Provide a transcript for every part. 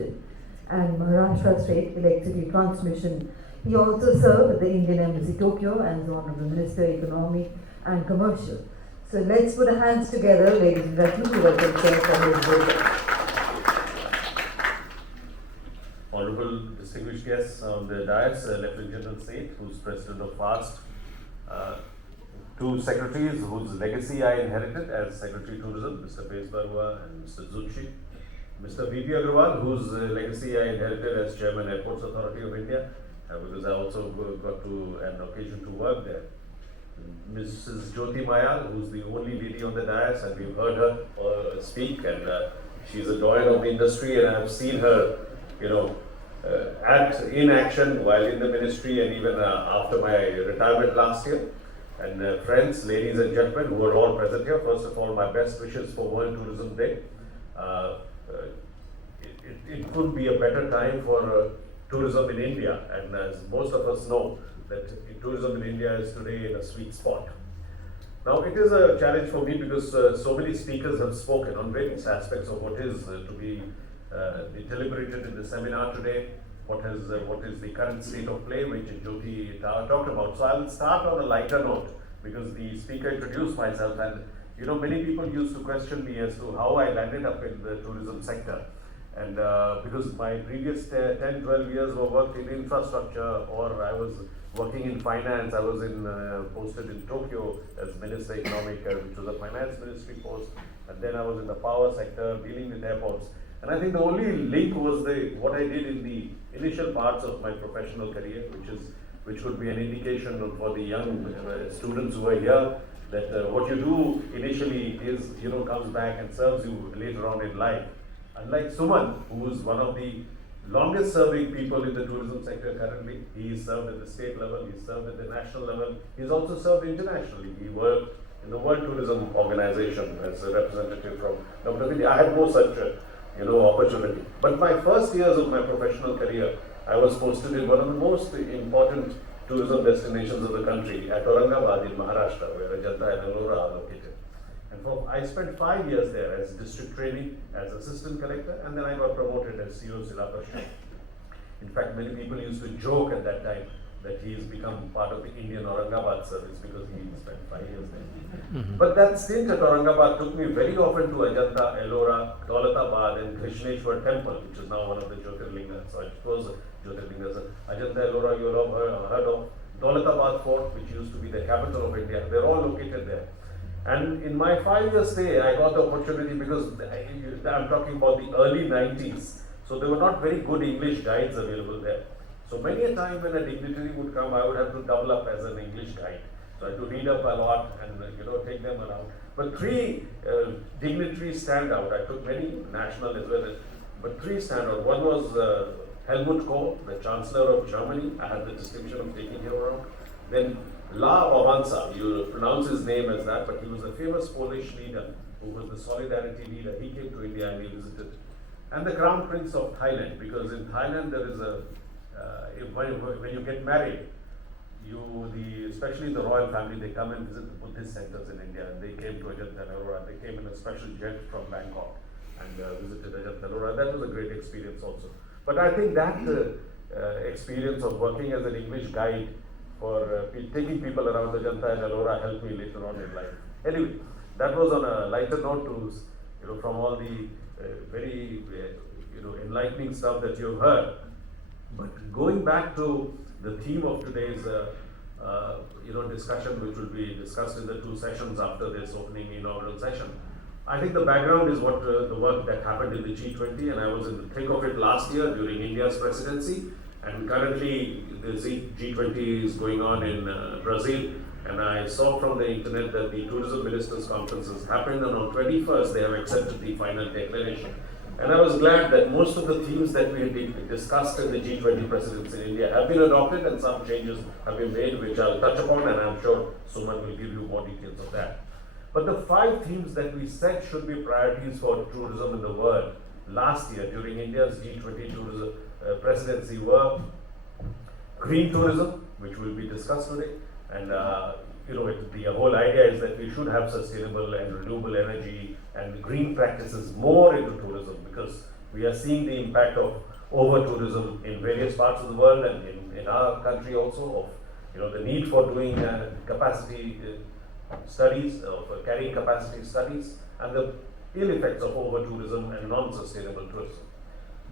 and Maharashtra State Electricity Transmission. He also served at the Indian Embassy Tokyo and is Honorable Minister Economic and Commercial. So let's put our hands together, ladies and gentlemen, to welcome Chair for his visit. Honorable distinguished guests on the dais, Lieutenant General Seth, who's President of FAST, two secretaries whose legacy I inherited as Secretary Tourism, Mr. Bez Barua and Mr. Zutshi, Mr. V.P. Agrawal, whose legacy I inherited as Chairman Airports Authority of India, because I also got to an occasion to work there. Mrs. Jyoti Mayal, who's the only lady on the dais, and we've heard her speak, and she's a doyen of the industry, and I've seen her, act in action while in the ministry and even after my retirement last year. And friends, ladies and gentlemen who are all present here, first of all, my best wishes for World Tourism Day. It couldn't be a better time for tourism in India, and as most of us know, that tourism in India is today in a sweet spot. Now, it is a challenge for me because so many speakers have spoken on various aspects of what is to be deliberated in the seminar today, what is the current state of play, which Jyoti talked about. So I'll start on a lighter note because the speaker introduced myself, and many people used to question me as to how I landed up in the tourism sector. And because my previous 10, 12 years were worked in infrastructure, or I was working in finance. I was posted in Tokyo as Minister Economic, which was a finance ministry post, and then I was in the power sector dealing with airports. And I think the only link was what I did in the initial parts of my professional career, which could be an indication for the young students who are here, that what you do initially is comes back and serves you later on in life. Unlike Suman, who is one of the longest serving people in the tourism sector currently, he is served at the state level, he is served at the national level, he is also served internationally. He worked in the World Tourism Organization as a representative from Government of India. I had no such opportunity. But my first years of my professional career, I was posted in one of the most important tourism destinations of the country, at Aurangabad in Maharashtra, where Ajanta and Ellora are located. And I spent 5 years there as district trainee, as assistant collector, and then I got promoted as CEO Zilla Parishad. In fact, many people used to joke at that time that he has become part of the Indian Aurangabad service because he spent 5 years there. But that stint at Aurangabad took me very often to Ajanta, Ellora, Daulatabad and Krishneshwar temple, which is now one of the Jyotirlingas. So it was Jyotirlingas. Ajanta, Ellora, you all have heard of. Daulatabad fort, which used to be the capital of India, they're all located there. And in my 5-year stay, I got the opportunity because I'm talking about the early 90s. So there were not very good English guides available there. So many a time when a dignitary would come, I would have to double up as an English guide. So I had to read up a lot and take them around. But 3 dignitaries stand out. I took many national as well, but 3 stand out. One was Helmut Kohl, the Chancellor of Germany. I had the distinction of taking him around. Then La Wałęsa, you pronounce his name as that, but he was a famous Polish leader who was the Solidarity leader. He came to India and he visited. And the Crown Prince of Thailand, because in Thailand there is when you get married, especially the royal family, they come and visit the Buddhist centers in India, and they came to Ajanta and Ellora. They came in a special jet from Bangkok and visited Ajanta and Ellora. That was a great experience also. But I think that experience of working as an English guide for taking people around Ajanta and Ellora helped me later on in life. Anyway, that was on a lighter note from all the very enlightening stuff that you've heard. But going back to the theme of today's discussion, which will be discussed in the 2 sessions after this opening inaugural session, I think the background is what the work that happened in the G20, and I was in the thick of it last year during India's presidency. And currently the G20 is going on in Brazil, and I saw from the internet that the Tourism Ministers' Conference has happened, and on 21st they have accepted the final declaration. And I was glad that most of the themes that we had discussed in the G20 presidency in India have been adopted, and some changes have been made, which I'll touch upon, and I'm sure Suman will give you more details of that. But the 5 themes that we said should be priorities for tourism in the world last year during India's G20 tourism presidency were green tourism, which will be discussed today, and the whole idea is that we should have sustainable and renewable energy and green practices more into tourism, because We are seeing the impact of over-tourism in various parts of the world and in our country also, of the need for doing capacity studies, for carrying capacity studies, and the ill effects of over-tourism and non-sustainable tourism.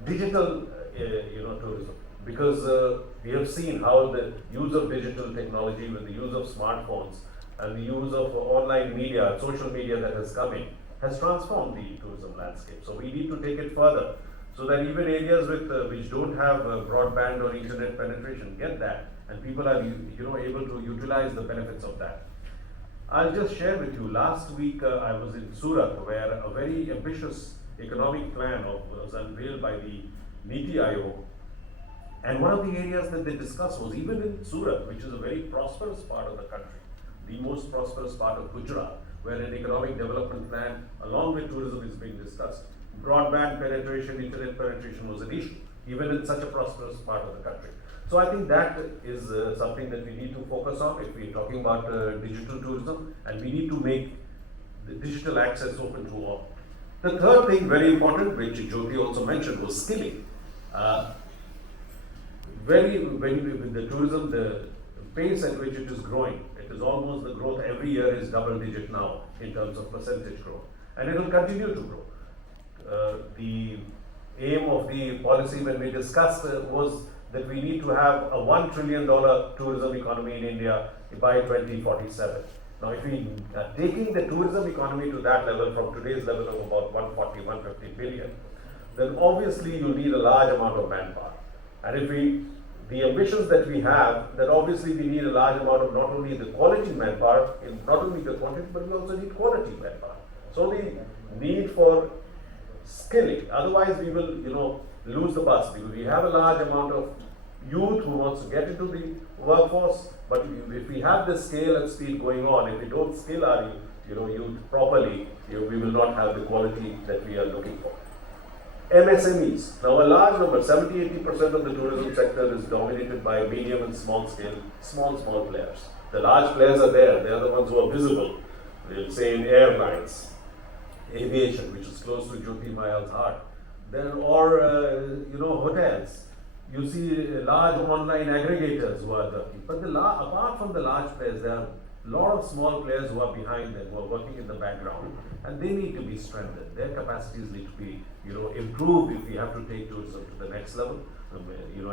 Digital, tourism, because we have seen how the use of digital technology with the use of smartphones and the use of online media, social media that has come in, has transformed the tourism landscape. So we need to take it further, so that even areas which don't have broadband or internet penetration get that, and people are able to utilize the benefits of that. I'll just share with you. Last week I was in Surat, where a very ambitious economic plan was unveiled by the Niti Aayog, and one of the areas that they discussed was, even in Surat, which is a very prosperous part of the country, the most prosperous part of Gujarat, where an economic development plan along with tourism is being discussed. Broadband penetration, internet penetration was an issue, even in such a prosperous part of the country. So I think that is something that we need to focus on if we're talking about digital tourism, and we need to make the digital access open to all. The third thing, very important, which Jyoti also mentioned, was skilling. With the tourism, the pace at which it is growing, it is almost, the growth every year is double digit now in terms of percentage growth, and it will continue to grow. The aim of the policy when we discussed was that we need to have a $1 trillion tourism economy in India by 2047. Now, if we are taking the tourism economy to that level from today's level of about 140, 150 billion, then obviously you need a large amount of manpower. And if the ambitions that we have, then obviously we need a large amount of not only the quality manpower, not only the quantity, but we also need quality manpower. So the need for skilling, otherwise we will, lose the bus, because we have a large amount of youth who wants to get into the workforce, but if we have this scale and speed going on, if we don't skill our youth properly, we will not have the quality that we are looking for. MSMEs. Now, a large number, 70-80% of the tourism sector is dominated by medium and small players. The large players are there, they are the ones who are visible. We'll say in airlines, aviation, which is close to Jyoti Mayal's heart, then, or hotels. You see large online aggregators who are working. But apart from the large players, there are a lot of small players who are behind them, who are working in the background, and they need to be strengthened. Their capacities need to be, improved if we have to take tourism to the next level.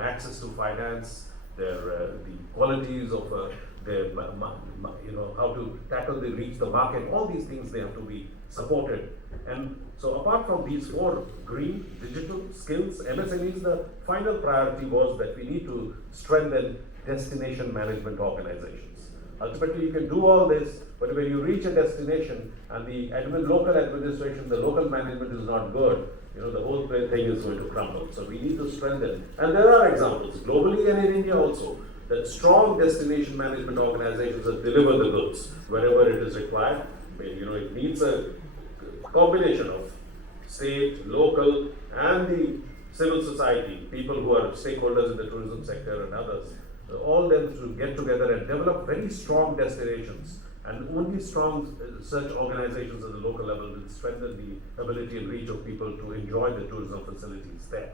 Access to finance, the qualities of how to reach the market. All these things, they have to be supported. And so, apart from these four: green, digital, skills, MSMEs, the final priority was that we need to strengthen destination management organizations. Ultimately, you can do all this, but when you reach a destination and the local administration, the local management is not good, the whole thing is going to crumble. So we need to strengthen. And there are examples, globally and in India also, that strong destination management organizations that deliver the goods wherever it is required. It needs a combination of state, local, and the civil society, people who are stakeholders in the tourism sector and others, all them to get together and develop very strong destinations. And only strong such organizations at the local level will strengthen the ability and reach of people to enjoy the tourism facilities there.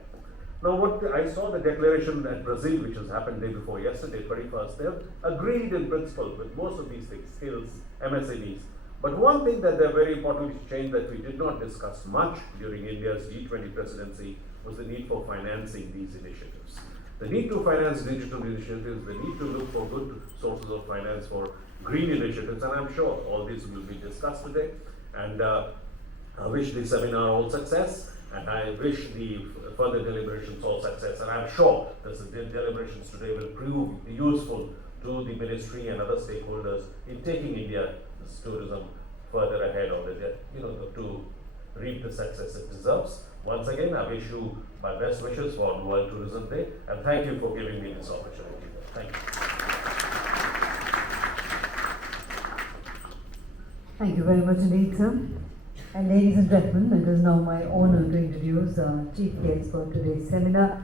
Now, I saw the declaration at Brazil, which has happened day before yesterday, 21st. They have agreed in principle with most of these things, skills, MSMEs. But one thing that they're very importantly changed that we did not discuss much during India's G20 presidency was the need for financing these initiatives. The need to finance digital initiatives, the need to look for good sources of finance for green initiatives, and I'm sure all these will be discussed today. And I wish the seminar all success, and I wish the further deliberations all success. And I'm sure that the deliberations today will prove useful to the ministry and other stakeholders in taking India's tourism further ahead of to reap the success it deserves. Once again, I wish you my best wishes for World Tourism Day, and thank you for giving me this opportunity. Thank you. Thank you very much indeed, sir. And ladies and gentlemen, it is now my honor to introduce our chief guest for today's seminar.